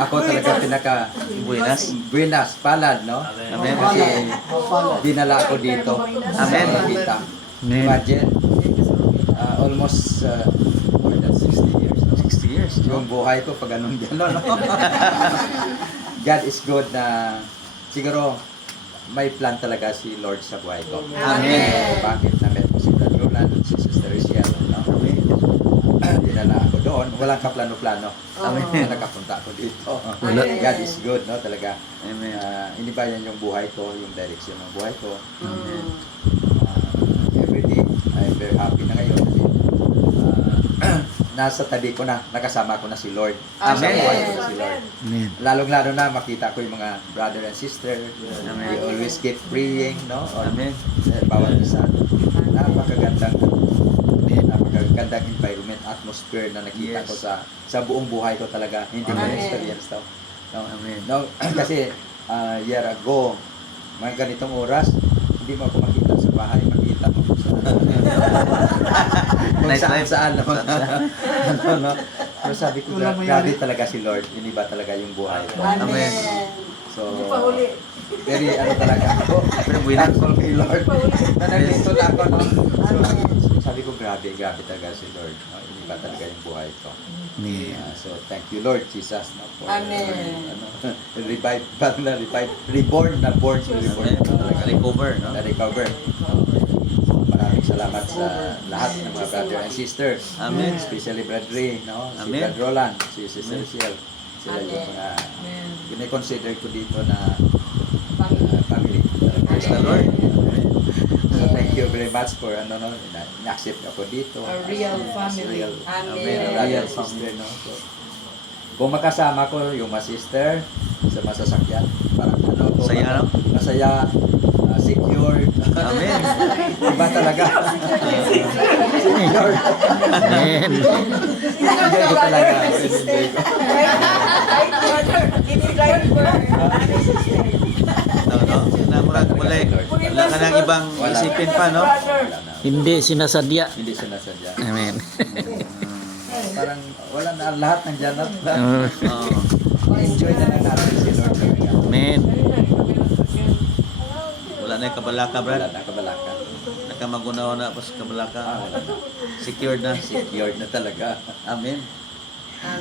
ako talaga pinaka buenas, palad, no? Amen. Kasi dinala ako dito. Amen. Kita. Amen. Imagine, almost more than 60 years. No? 60 years. Yung buhay ko pag ganun gano'n. No? God is good na siguro may plan talaga si Lord sa buhay ko. Amen. Bakit na-met ko si Brother Roland, si Sister Rachel, no? Dinala ako doon. Walang kaplano-plano. Amen. Nakapunta ako dito. Wala. God is good, no? Talaga. Amen. Inibayan yung buhay ko, yung direction ng buhay ko. Amen. Every day, I'm very happy na ngayon. Nasa tabi ko na, nakasama ko na si Lord. Amen. Sa buhay ko na si Lord. Amen. Lalong-lalo na makita ko yung mga brother and sister. Amen. We always keep praying, no? Or, Amen. bawat isa. Napakagandang environment, atmosphere na nakita Yes. ko sa buong buhay ko talaga. Hindi ko Amen. na-experience to. No? Amen. No, kasi year ago, mga ganitong oras, hindi mo ako makita sa bahay, makita mo sa kung Nice saan life. saan naman. No? Pero sabi ko, grabe talaga si Lord, iniba talaga yung buhay ko. Amen. So, very talaga ako. Pero buwinas. Thankful kay Lord. Na nandito na ako, no? So, sabi ko, grabe talaga si Lord. No? Iniba talaga yung buhay ko. Amen. So, thank you Lord Jesus, no? For, Amen. revive, parang na-revive, reborn, na-born, reborn. Amen. Recover, no? Na-recover. Maraming salamat sa lahat ng mga brother and sister. Amen. Especially Brother Ray, no? Si Amen. Brother Roland, si Sister Ciel. Sila yung mga kine-consider ko dito na family. Praise the Lord. Amen. So, thank you very much for na-accept ako dito. A real family. Real, Amen. real sister, no? So, kung makasama ko yung mga sister sa masasakyan, parang Saya, no? masaya, secure. Amen. Iba talaga. Secure. Amen. Enjoy ko talaga. Enjoy ko. No, no? Namurag mula wala ka nang ibang isipin pa, no? Wala na. Hindi sinasadya. Hindi sinasadya. Amen. Parang wala na lahat ng dyan. Oo. Enjoy na lang natin si Lord talaga. Amen. Wala na yung kabalaka, Wala Brad. na kabalaka. Nakamagunaw na pa sa kabalaka. Wala na. Secured na. Secured na talaga. Amen.